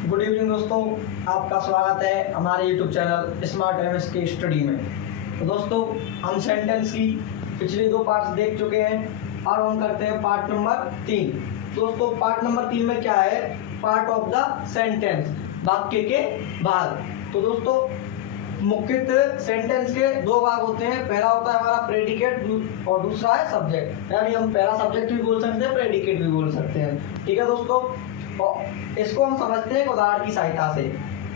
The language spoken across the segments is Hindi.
गुड इवनिंग दोस्तों, आपका स्वागत है हमारे यूट्यूब चैनल स्मार्ट एमएस के स्टडी में। तो दोस्तों, हम सेंटेंस की पिछले 2 पार्ट्स देख चुके हैं और हम करते हैं पार्ट नंबर 3। दोस्तों, पार्ट नंबर 3 में क्या है? पार्ट ऑफ द सेंटेंस, वाक्य के भाग। तो दोस्तों, मुख्यतः सेंटेंस के 2 भाग होते हैं। पहला होता है हमारा प्रेडिकेट और दूसरा है सब्जेक्ट। यानी हम पहला सब्जेक्ट भी बोल सकते हैं, प्रेडिकेट भी बोल सकते हैं। ठीक है दोस्तों, इसको हम समझते हैं एक उदाहरण की सहायता से।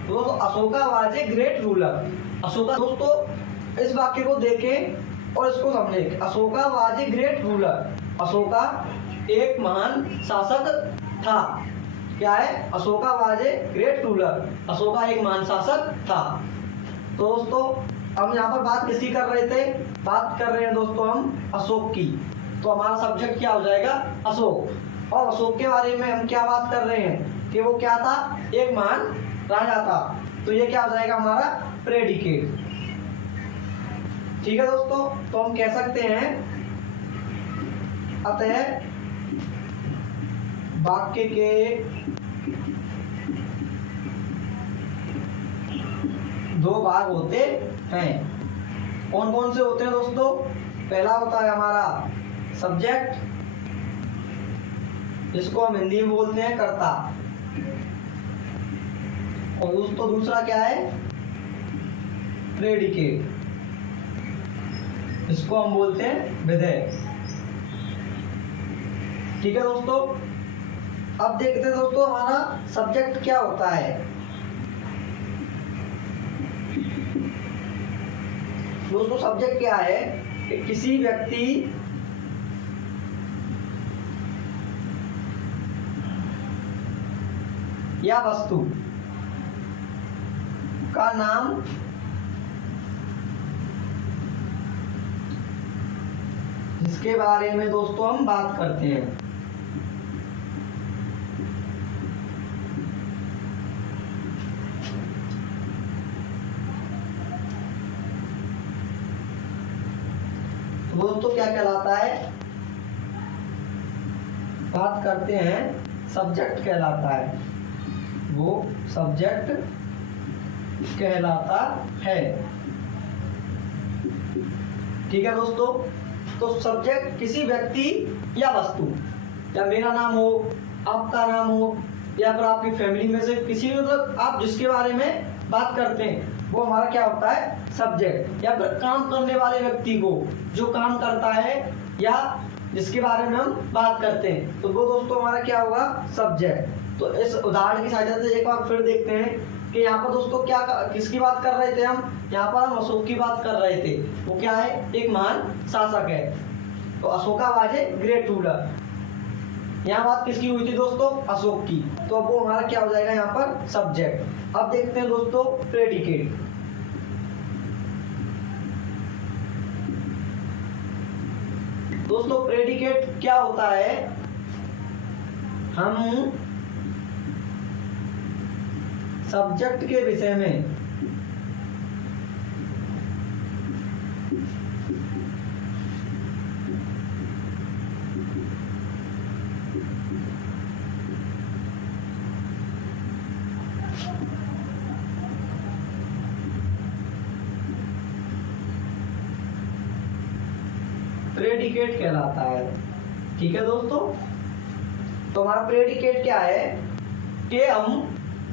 दोस्तों, Ashoka was a great ruler. Ashoka, दोस्तों इस वाक्य को देखें और इसको समझें। Ashoka was a great ruler. Ashoka एक महान शासक था। क्या है? Ashoka was a great ruler. Ashoka एक महान शासक था। तो दोस्तों, हम यहाँ पर बात किसकी कर रहे थे? बात कर रहे हैं दोस्तों हम अशोक की। तो हमारा सब्जेक्ट क्या हो जाएगा? अशोक। और अशोक के बारे में हम क्या बात कर रहे हैं कि वो क्या था? एक महान राजा था। तो ये क्या हो जाएगा? हमारा प्रेडिकेट। ठीक है दोस्तों, तो हम कह सकते हैं अतः वाक्य के 2 भाग होते हैं। कौन कौन से होते हैं दोस्तों? पहला होता है हमारा सब्जेक्ट, जिसको हम हिंदी में बोलते हैं कर्ता। और दोस्तों दूसरा क्या है? प्रेडिकेट, इसको हम बोलते हैं विधेय। ठीक है दोस्तों, अब देखते हैं दोस्तों हमारा सब्जेक्ट क्या होता है। दोस्तों, सब्जेक्ट क्या है कि किसी व्यक्ति या वस्तु का नाम जिसके बारे में दोस्तों हम बात करते हैं। दोस्तों क्या कहलाता है? बात करते हैं सब्जेक्ट कहलाता है। वो सब्जेक्ट कहलाता है। ठीक है दोस्तों, तो सब्जेक्ट किसी व्यक्ति या वस्तु, या मेरा नाम हो, आपका नाम हो, या फिर आपकी फैमिली में से किसी, मतलब आप जिसके बारे में बात करते हैं वो हमारा क्या होता है? सब्जेक्ट। या फिर काम करने वाले व्यक्ति को, जो काम करता है या जिसके बारे में हम बात करते हैं, तो वो दोस्तों हमारा क्या होगा? सब्जेक्ट। तो इस उदाहरण की सहायता से एक बार फिर देखते हैं कि यहाँ पर दोस्तों क्या किसकी बात कर रहे थे हम? यहाँ पर हम अशोक की बात कर रहे थे। वो क्या है? एक महान शासक है। तो Ashoka was a great ruler. यहाँ बात किसकी हुई थी दोस्तों? अशोक की। तो वो हमारा क्या हो जाएगा यहाँ पर? सब्जेक्ट। अब देखते हैं दोस्तों प्रेडिकेट। दोस्तों, प्रेडिकेट क्या होता है? हम सब्जेक्ट के विषय में प्रेडिकेट कहलाता है। ठीक है दोस्तों, तो हमारा प्रेडिकेट क्या है कि हम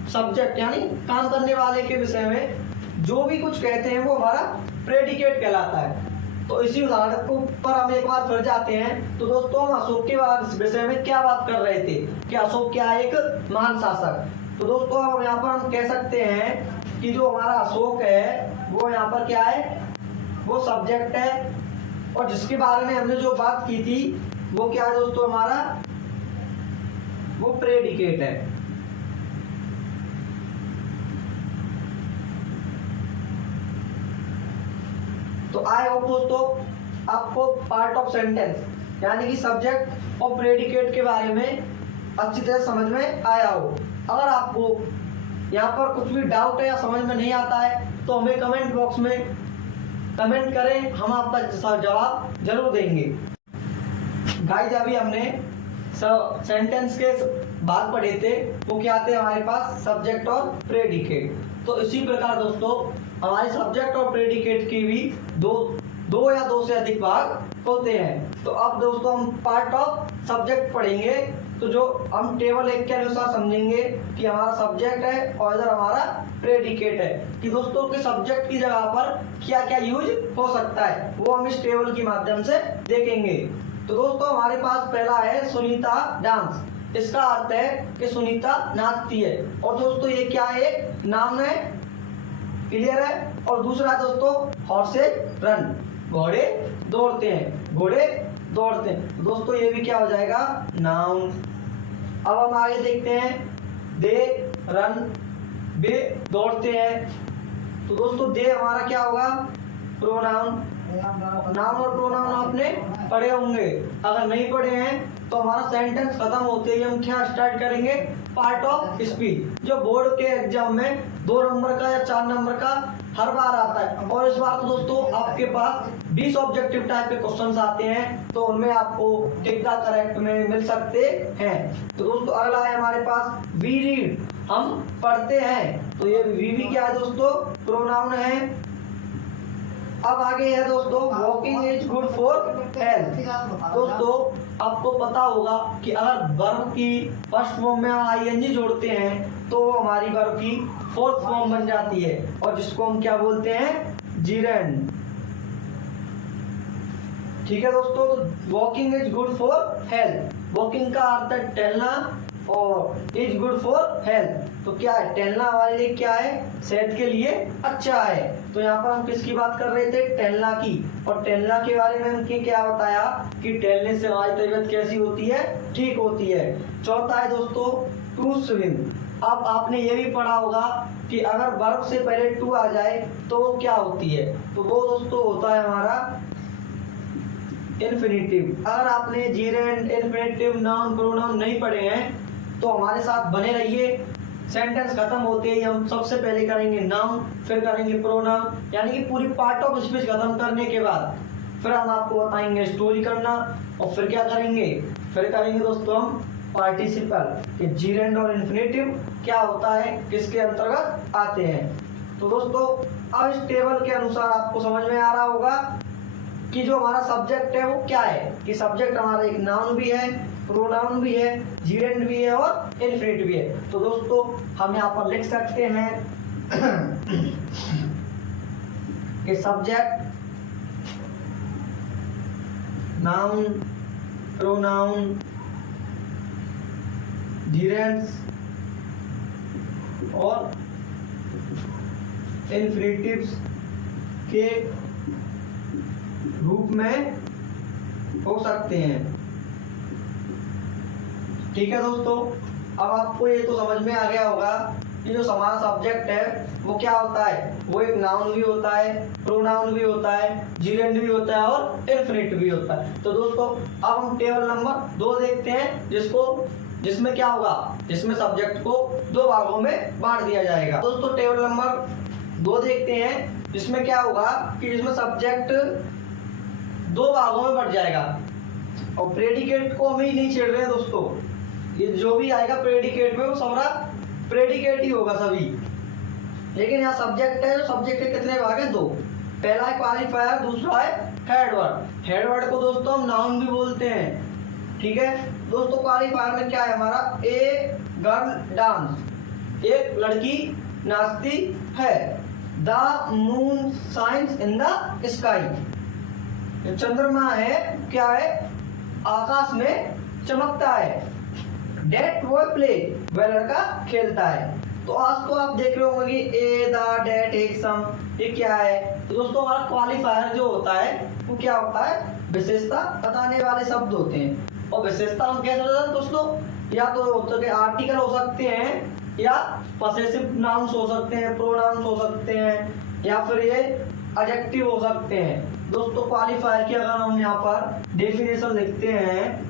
सब्जेक्ट यानी काम करने वाले के विषय में जो भी कुछ कहते हैं वो हमारा प्रेडिकेट कहलाता है। तो इसी उदाहरण को पर हम एक बार फिर जाते हैं। तो दोस्तों, हम अशोक के विषय में क्या बात कर रहे थे कि अशोक क्या है? एक महान शासक। तो दोस्तों, हम यहाँ पर हम कह सकते हैं कि जो हमारा अशोक है वो यहाँ पर क्या है? वो सब्जेक्ट है। और जिसके बारे में हमने जो बात की थी वो क्या है दोस्तों? हमारा वो प्रेडिकेट है। तो आई होप दोस्तों आपको पार्ट ऑफ सेंटेंस यानी कि सब्जेक्ट और प्रेडिकेट के बारे में अच्छी तरह समझ में आया हो। अगर आपको यहाँ पर कुछ भी डाउट है या समझ में नहीं आता है तो हमें कमेंट बॉक्स में कमेंट करें, हम आपका जवाब जरूर देंगे। गाइस, अभी हमने सेंटेंस के भाग पढ़े थे वो क्या थे हमारे पास, सब्जेक्ट और प्रेडिकेट। तो इसी प्रकार दोस्तों हमारे सब्जेक्ट और प्रेडिकेट की भी दो या दो से अधिक भाग होते हैं। तो अब दोस्तों हम पार्ट ऑफ सब्जेक्ट पढ़ेंगे। तो जो हम टेबल 1 के अनुसार समझेंगे कि हमारा सब्जेक्ट है और इधर हमारा प्रेडिकेट है, कि दोस्तों के सब्जेक्ट की जगह पर क्या क्या यूज हो सकता है वो हम इस टेबल के माध्यम से देखेंगे। तो दोस्तों हमारे पास पहला है सुनीता डांस। इसका अर्थ है कि सुनीता नाचती है। और दोस्तों ये क्या है, एक नाउन है, क्लियर है। और दूसरा दोस्तों हॉर्सेज रन, घोड़े दौड़ते हैं, घोड़े दौड़ते हैं। तो दोस्तों ये भी क्या हो जाएगा, नाउन। अब हम आगे देखते हैं, दे रन, वे दौड़ते हैं। तो दोस्तों दे हमारा क्या होगा, प्रोनाउन। नाउन और प्रोनाउन आपने पढ़े होंगे, अगर नहीं पढ़े हैं तो हमारा सेंटेंस खत्म होते ही हम क्या स्टार्ट करेंगे, पार्ट ऑफ स्पीच, जो बोर्ड के एग्जाम में 2 नंबर का या 4 नंबर का हर बार आता है। और इस बार तो दोस्तों आपके पास 20 ऑब्जेक्टिव टाइप के क्वेश्चंस आते हैं, तो उनमें आपको टिक द करेक्ट में मिल सकते हैं। तो दोस्तों अगला है हमारे पास वी रीड, हम पढ़ते हैं। तो ये वी भी क्या है दोस्तों, प्रोनाउन है। अब आगे है दोस्तों walking is good for health. दोस्तों आपको पता होगा कि अगर वर्ब की फर्स्ट फॉर्म में आईएनजी जोड़ते हैं तो हमारी वर्ब की फोर्थ फॉर्म बन जाती है, और जिसको हम क्या बोलते हैं, जीरेंड। ठीक है दोस्तों, walking is good for health. Walking का अर्थ है टहलना और इज गुड फॉर हेल्थ। तो क्या है, टहलना हमारे लिए क्या है, सेहत के लिए अच्छा है। तो यहाँ पर हम किसकी बात कर रहे थे, टहलना की। और टहलना के बारे में हमने क्या बताया कि टहलने से हमारी तबीयत कैसी होती है, ठीक होती है। चौथा है दोस्तों टू स्विम। अब आपने ये भी पढ़ा होगा कि अगर वर्ब से पहले टू आ जाए तो वो क्या होती है, तो वो दोस्तों होता है हमारा इन्फिनिटिव। अगर आपने जीरेंड, इन्फिनिटिव, नाउन, प्रोनाउन नहीं पढ़े हैं तो हमारे साथ बने रहिए। सेंटेंस खत्म होते ही हम सबसे पहले करेंगे नाउन, फिर करेंगे प्रोनाउन, यानी कि पूरी पार्ट ऑफ स्पीच खत्म करने के बाद फिर हम आपको बताएंगे स्टोरी करना। और फिर क्या करेंगे, फिर करेंगे दोस्तों हम पार्टिसिपल, कि जीरेंड और इन्फिनिटिव क्या होता है, किसके अंतर्गत आते हैं। तो दोस्तों अब इस टेबल के अनुसार आपको समझ में आ रहा होगा कि जो हमारा सब्जेक्ट है वो क्या है, कि सब्जेक्ट हमारा एक नाउन भी है, प्रोनाउन भी है, जीरेंड भी है और इन्फिनिट भी है। तो दोस्तों हम यहाँ पर लिख सकते हैं कि सब्जेक्ट, नाउन, प्रोनाउन, जीरेंड्स और इन्फिनिटिव्स के रूप में हो सकते हैं। ठीक है दोस्तों, अब आपको ये तो समझ में आ गया होगा कि जो हमारा सब्जेक्ट है वो क्या होता है, वो एक नाउन भी होता है, प्रोनाउन भी होता है, जीरेंड भी होता है और इन्फिनिट भी होता है। तो दोस्तों अब हम टेबल नंबर 2 देखते हैं, जिसमें क्या होगा, जिसमें सब्जेक्ट को 2 भागों में बांट दिया जाएगा। दोस्तों टेबल नंबर 2 देखते हैं, जिसमें क्या होगा कि जिसमें सब्जेक्ट 2 भागों में बढ़ जाएगा। और प्रेडिकेट को हम ही नहीं छेड़ रहे हैं दोस्तों, ये जो भी आएगा प्रेडिकेट में वो सारा प्रेडिकेट ही होगा सभी। लेकिन यहाँ सब्जेक्ट है, सब्जेक्ट के कितने भाग हैं, 2। पहला है क्वालिफायर, दूसरा है हेडवर्ड। हेडवर्ड को दोस्तों हम नाउन भी बोलते हैं। ठीक है दोस्तों, क्वालिफायर में क्या है हमारा, ए गर्ल डांस, एक लड़की नाचती है। The moon shines in the sky, चंद्रमा है क्या है, आकाश में चमकता है। डेट बॉय प्ले, वह लड़का खेलता है। तो आज तो आप देख रहे होंगे कि ए, द, डेट, एक, सम, ये क्या है। तो दोस्तों हमारा क्वालिफायर जो होता है वो क्या होता है, विशेषता बताने वाले शब्द होते हैं। और विशेषता हम कैसे बताते हैं दोस्तों, या तो होते हैं आर्टिकल हो सकते हैं, या पॉसेसिव नाउन्स हो सकते हैं, प्रोनाउंस हो सकते हैं, या फिर ये एडजेक्टिव हो सकते हैं। दोस्तों क्वालिफायर की अगर हम यहाँ पर डेफिनेशन लिखते हैं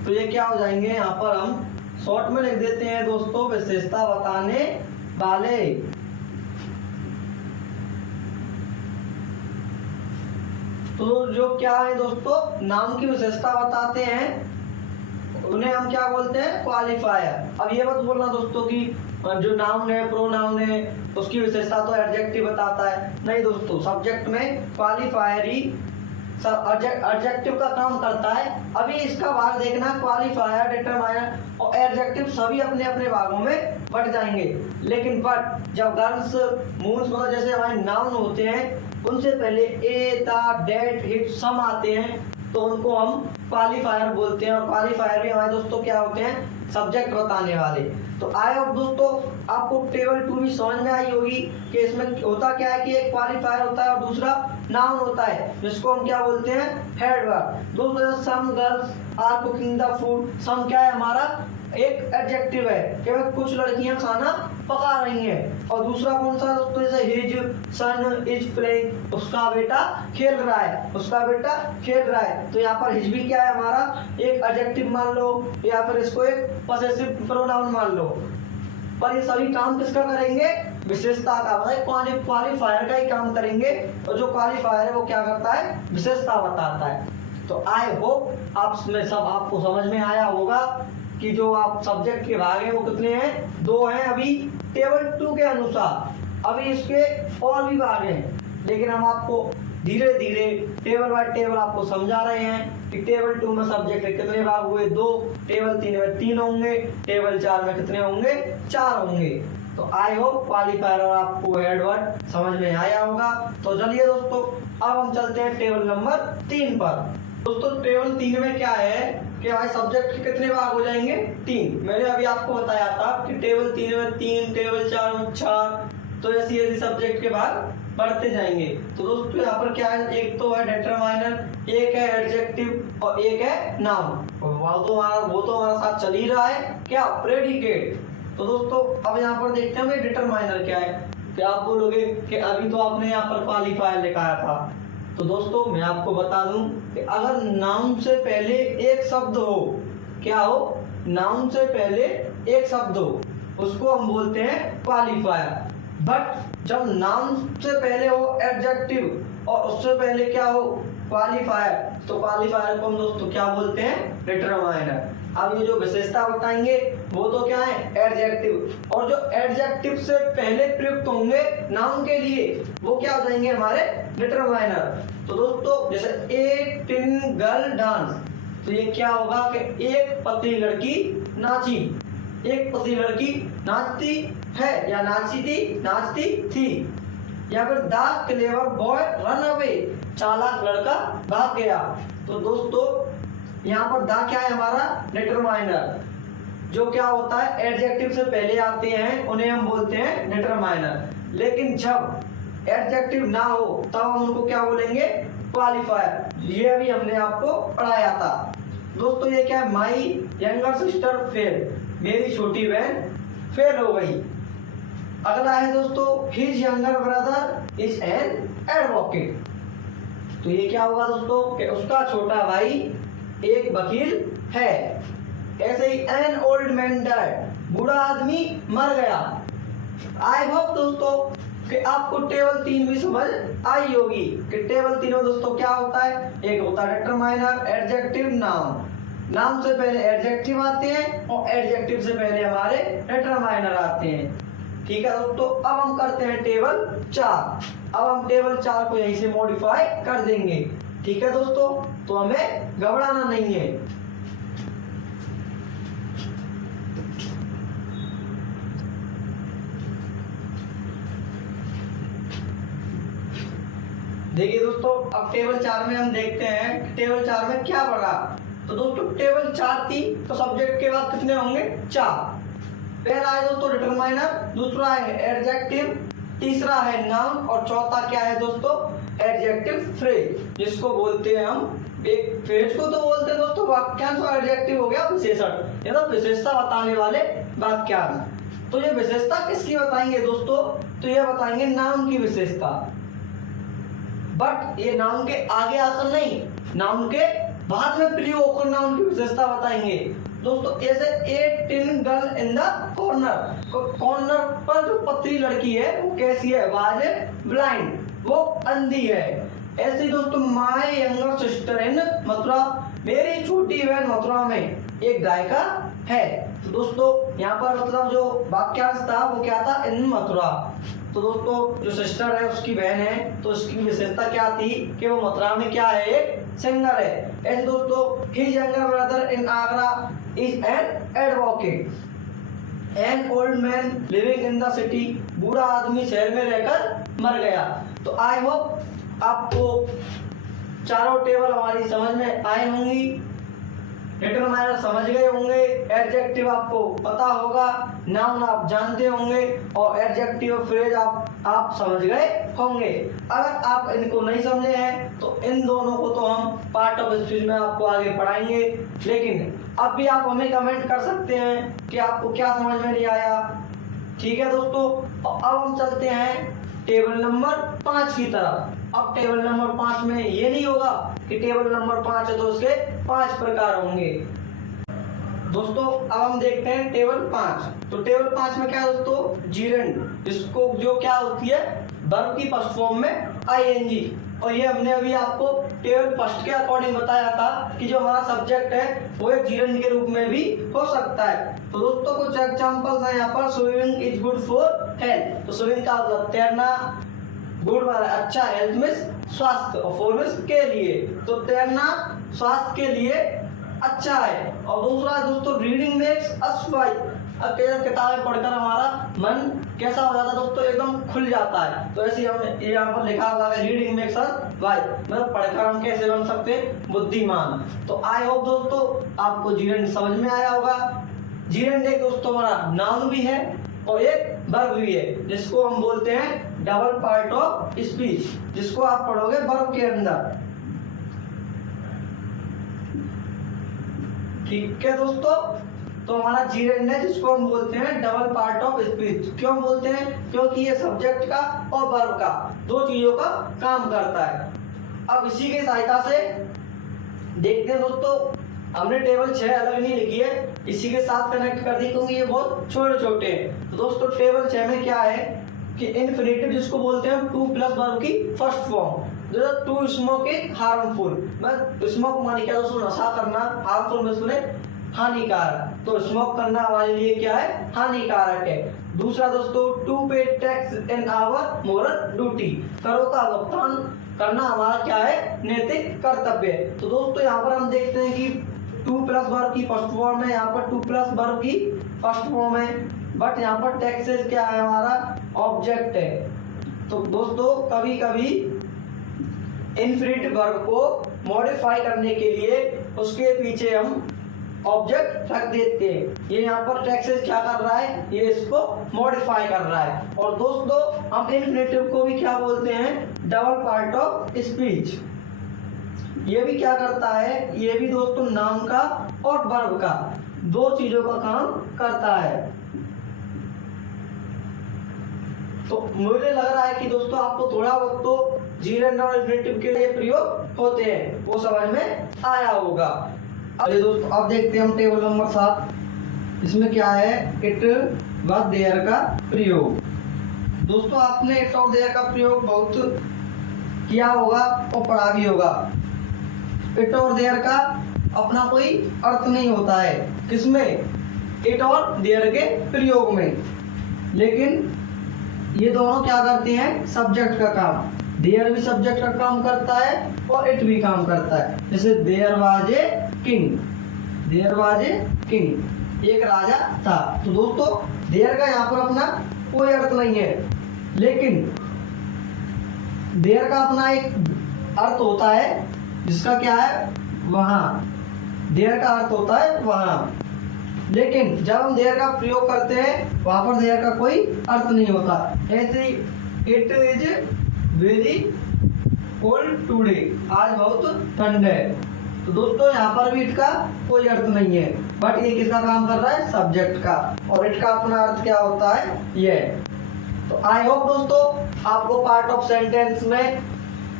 तो ये क्या हो जाएंगे, यहाँ पर हम शॉर्ट में लिख देते हैं दोस्तों, विशेषता बताने वाले। तो जो क्या है दोस्तों, नाम की विशेषता बताते हैं, उन्हें हम क्या बोलते हैं, क्वालिफायर। अब ये मत बोलना दोस्तों कि जो नाउन है, प्रोनाउन है, उसकी विशेषता तो एडजेक्टिव बताता है। नहीं दोस्तों, सब्जेक्ट में क्वालिफायर ही एडजेक्टिव का काम करता है। अभी इसका भाग देखना, क्वालिफायर, डिटरमाइनर और एडजेक्टिव सभी अपने अपने भागों में बट जाएंगे। लेकिन बट जब गर्ल्स मूव्स मतलब जैसे हमारे नाउन होते हैं, उनसे पहले ए, द, डेट, हिट, सम आते हैं, तो उनको हम क्वालिफायर बोलते हैं। और क्वालिफायर भी हमारे दोस्तों क्या होते हैं, सब्जेक्ट बताने वाले। तो आई होप दोस्तों आपको टेबल 2 भी समझ में आई होगी कि इसमें होता क्या है कि एक क्वालिफायर होता है और दूसरा नाउन होता है, जिसको हम क्या बोलते हैं, हेड वर्ब। दोस्तों some girls are cooking the food, some क्या है हमारा, एक एडजेक्टिव है कि कुछ लड़कियां खाना पका रही हैं। और दूसरा कौन सा दोस्तों, जैसे हिज सन इज प्लेइंग, उसका बेटा खेल रहा है, उसका बेटा खेल रहा है। तो यहाँ पर हिज भी क्या है हमारा, एक एडजेक्टिव मान लो या फिर इसको एक पॉसेसिव प्रोनाउन मान लो। पर ये सभी काम किसका करेंगे, विशेषता का, मतलब क्वालिफायर का ही काम करेंगे। और जो क्वालिफायर है वो क्या करता है, विशेषता बताता है। तो आई होप आप में सब आपको समझ में आया होगा कि जो आप सब्जेक्ट के भाग हैं वो कितने हैं, 2 हैं अभी टेबल 2 के अनुसार। अभी इसके और भी भाग हैं, लेकिन हम आपको धीरे धीरे टेबल बाय टेबल आपको समझा रहे हैं कि टेबल 2 में सब्जेक्ट के कितने भाग हुए, 2, टेबल 3 में 3 होंगे, टेबल 4 में कितने होंगे, 4 होंगे। तो आई होप क्वालिफायर और आपको हेड वर्ड समझ में आया होगा। तो चलिए दोस्तों अब हम चलते हैं टेबल नंबर 3 पर। दोस्तों टेबल 3 में क्या है कि हमारे सब्जेक्ट के कितने भाग हो जाएंगे, 3। मैंने अभी आपको बताया था कि टेबल 3 में 3, टेबल 4 में 4, तो ऐसे ऐसे सब्जेक्ट के भाग बढ़ते जाएंगे। तो दोस्तों यहाँ पर क्या है, एक तो है डिटरमाइनर, एक है एडजेक्टिव और एक है नाउन। वो तो हमारा साथ चल ही रहा है क्या, प्रेडिकेट। तो दोस्तों अब यहाँ पर देखते हैं डिटरमाइनर क्या है। क्या आप बोलोगे कि अभी तो आपने यहाँ पर क्वालिफायर लिखाया था। तो दोस्तों मैं आपको बता दूं कि अगर नाउन से पहले एक शब्द हो, क्या हो, नाउन से पहले एक शब्द हो, उसको हम बोलते हैं क्वालिफायर। बट जब नाउन से पहले हो एडजेक्टिव और उससे पहले क्या हो, क्वालिफायर, तो क्वालिफायर को हम दोस्तों क्या बोलते हैं, डिटरमाइनर। अब ये जो विशेषता बताएंगे वो तो क्या है, एडजेक्टिव। और जो एडजेक्टिव से पहले प्रयुक्त होंगे नाउन के लिए वो क्या हो जाएंगे हमारे, डिटरमाइनर। तो दोस्तों जैसे ए टिन गर्ल डांस, तो ये क्या होगा कि एक पतली लड़की नाची, एक पतली लड़की नाचती है या नाचती थी। या फिर the clever boy run away, चालाक लड़का भाग गया। तो दोस्तों यहाँ पर द क्या है हमारा, डिटरमाइनर। जो क्या होता है, एडजेक्टिव से पहले आते हैं उन्हें हम बोलते हैं डिटरमाइनर। लेकिन जब एडजेक्टिव ना हो तब हम उनको क्या बोलेंगे, क्वालिफायर। ये अभी हमने आपको पढ़ाया था। दोस्तों ये क्या है, माई यंगर सिस्टर फेल, मेरी छोटी बहन फेल हो गई। अगला है दोस्तों, his younger brother is an advocate. तो ये क्या होगा दोस्तों कि उसका छोटा भाई एक वकील है। ऐसे ही एन ओल्ड मैन डाइड, बूढ़ा आदमी मर गया। आई होप दोस्तों कि आपको टेबल 3 भी समझ आई होगी कि टेबल 3 में दोस्तों क्या होता है, एक होता है डिटरमाइनर, एडजेक्टिव, नाउन। नाउन से पहले एडजेक्टिव आते हैं और एडजेक्टिव से पहले हमारे डिटरमाइनर आते हैं। ठीक है दोस्तों, अब हम करते हैं टेबल 4। अब हम टेबल 4 को यहीं से मॉडिफाई कर देंगे। ठीक है दोस्तों, तो हमें घबराना नहीं है। देखिए दोस्तों अब टेबल 4 में हम देखते हैं कि टेबल 4 में क्या पढ़ा। तो दोस्तों टेबल 4 थी तो सब्जेक्ट के बाद कितने होंगे, 4। पहला है दोस्तों डिटरमाइनर, दूसरा है एडजेक्टिव, तीसरा है नाउन और चौथा क्या है दोस्तों, एडजेक्टिव फ्रेज, जिसको बोलते हैं हम, एक फ्रेज को तो बोलते हैं दोस्तों वाक्यांश और एडजेक्टिव हो गया विशेषण, ये तो विशेषता बताने वाले वाक्यांश। तो ये विशेषता किसकी बताएंगे दोस्तों, तो ये बताएंगे नाउन की विशेषता। बट ये नाउन के आगे आकर नहीं, नाउन के बाद में प्रयोग होकर नाउन की विशेषता बताएंगे दोस्तों। ऐसे a thin girl in the corner, corner पर जो पतली लड़की है वो कैसी है, वाज ब्लाइंड, वो अंधी है। ऐसे दोस्तों my younger sister in Mathura, मेरी छोटी बहन मथुरा में एक गाय का है। तो दोस्तों यहाँ पर मतलब जो वाक्यांश था वो क्या था, इन मथुरा। तो दोस्तों जो सिस्टर है उसकी बहन है, तो उसकी विशेषता क्या थी कि वो मथुरा में क्या है, एक सिंगर है। ऐसे दोस्तों his younger brother in Agra is an advocate, an old man living in the city, बूढ़ा आदमी शहर में रहकर मर गया। तो आई होप आपको चारों टेबल हमारी समझ में आई होंगी, डिटरमाइनर समझ गए होंगे, एडजेक्टिव आपको पता होगा, नाउन आप जानते होंगे और एडजेक्टिव फ्रेज आप समझ गए होंगे। अगर आप इनको नहीं समझे हैं तो इन दोनों को तो हम पार्ट ऑफ स्पीच में आपको आगे पढ़ाएंगे, लेकिन अब भी आप हमें कमेंट कर सकते हैं कि आपको क्या समझ में नहीं आया। ठीक है दोस्तों, अब हम चलते हैं टेबल नंबर 5 की तरफ। अब टेबल नंबर 5 में ये नहीं होगा कि टेबल नंबर 5 है तो उसके 5 प्रकार होंगे। दोस्तों अब हम देखते हैं टेबल 5। तो टेबल 5 में क्या है दोस्तों, जीरेंड, इसको जो क्या होती है, वर्ब की फर्स्ट फॉर्म में आईएनजी। और ये हमने अभी आपको टेबल फर्स्ट के अकॉर्डिंग बताया था कि जो हमारा सब्जेक्ट है वो एक जीरेंड के रूप में भी हो सकता है। तो दोस्तों कुछ एग्जांपल्स हैं यहाँ पर। Swimming is good for health, तो स्विमिंग का मतलब तैरना, गुड वाला अच्छा, हेल्थ में स्वास्थ्य और फॉर में के लिए, तो तैरना स्वास्थ्य के लिए अच्छा है। और दूसरा दोस्तों रीडिंग मेक्स अस वाइज, किताबें पढ़कर हमारा मन कैसा हो जाता है दोस्तों, एकदम खुल जाता है। तो ऐसे हम यहाँ पर लिखा हुआ है रीडिंग मेक्स अस वाइज, मतलब पढ़कर हम कैसे बन सकते हैं, बुद्धिमान। तो आई होप दोस्तों आपको जीरेंड समझ में आया होगा। जीरेंड एक दोस्तों हमारा नाउन भी है और एक वर्ब भी है, जिसको हम बोलते हैं डबल पार्ट ऑफ स्पीच, जिसको आप पढ़ोगे वर्ब के अंदर। ठीक है दोस्तों, तो हमारा जीरेंड है जिसको हम बोलते हैं डबल पार्ट ऑफ स्पीच। क्यों बोलते हैं, क्योंकि ये सब्जेक्ट का और वर्ब का दो चीजों का काम करता है। अब इसी की सहायता से देखते हैं दोस्तों, हमने टेबल 6 अलग नहीं लिखी है, इसी के साथ कनेक्ट कर दी क्योंकि ये बहुत छोटे छोटे हैं। तो दोस्तों टेबल 6 में क्या है कि इन्फिनिटिव जिसको बोलते हैं टू प्लस वर्ब की फर्स्ट फॉर्म, जो to smoke is harmful. Smoke मानी क्या दोस्तों, नशा करना, हार्मफुल में सुने हानिकारक, तो स्मोक करना हमारे लिए क्या है, हानिकारक है। दूसरा दोस्तों to pay tax in our moral duty, करों का भुगतान करना हमारा क्या है, नैतिक कर्तव्य है। तो दोस्तों यहाँ पर हम देखते हैं कि टू प्लस वर्ब की फर्स्ट फॉर्म है, यहाँ पर टू प्लस वर्ब की फर्स्ट फॉर्म है, बट यहाँ पर टैक्सेस क्या है, हमारा ऑब्जेक्ट है। तो दोस्तों कभी कभी इन्फिनिटिव वर्ब को मॉडिफाई करने के लिए उसके पीछे हम ऑब्जेक्ट रख देते हैं। ये यहाँ पर टैक्सेस क्या कर रहा है, ये इसको मॉडिफाई कर रहा है। और दोस्तों हम इन्फिनिटिव को भी क्या बोलते हैं, डबल पार्ट ऑफ स्पीच। ये भी क्या करता है, ये भी दोस्तों नाउन का और वर्ब का दो चीजों का काम करता है। तो मुझे लग रहा है कि दोस्तों आपको थोड़ा बहुत तो जीरेंड और इन्फिनिटिव के लिए प्रयोग होते हैं वो समझ में आया होगा। अरे दोस्तों अब देखते हैं हम टेबल नंबर 7। इसमें क्या है, इट व देयर का प्रयोग। दोस्तों आपने इट और देयर का प्रयोग बहुत किया होगा और पढ़ा भी होगा। इट और देयर का अपना कोई अर्थ नहीं होता है, किसमें, इट और देयर के प्रयोग में, लेकिन ये दोनों क्या करते हैं, सब्जेक्ट का काम। देयर भी सब्जेक्ट का काम करता है और इट भी काम करता है। जैसे there was a king, there was a king, एक राजा था। तो दोस्तों देयर का यहाँ पर अपना कोई अर्थ नहीं है, लेकिन देयर का अपना एक अर्थ होता है जिसका क्या है, वहां। देयर का अर्थ होता है वहां, लेकिन जब हम देयर का प्रयोग करते हैं वहां पर देयर का कोई अर्थ नहीं होता। ऐसे it is very cold today, आज बहुत ठंड है। तो दोस्तों यहाँ पर भी इट का कोई अर्थ नहीं है, बट ये किसका काम कर रहा है, सब्जेक्ट का। और इट का अपना अर्थ क्या होता है, ये। तो आई होप दोस्तों आपको पार्ट ऑफ सेंटेंस में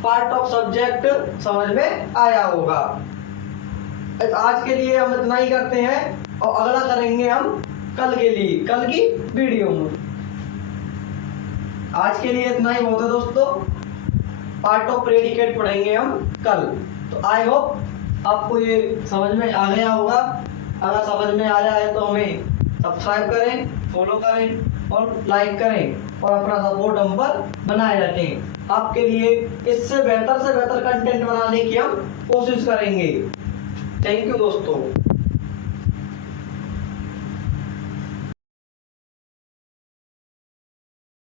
पार्ट ऑफ सब्जेक्ट समझ में आया होगा। आज के लिए हम इतना ही करते हैं और अगला करेंगे हम कल के लिए, कल की वीडियो में। आज के लिए इतना ही बहुत है दोस्तों, पार्ट ऑफ प्रेडिकेट पढ़ेंगे हम कल। तो आई होप आपको ये समझ में आ गया होगा। अगर समझ में आ जाए तो हमें सब्सक्राइब करें, फॉलो करें और लाइक करें और अपना सपोर्ट हम पर बनाए रखें। आपके लिए इससे बेहतर से बेहतर कंटेंट बनाने की हम कोशिश करेंगे। थैंक यू दोस्तों।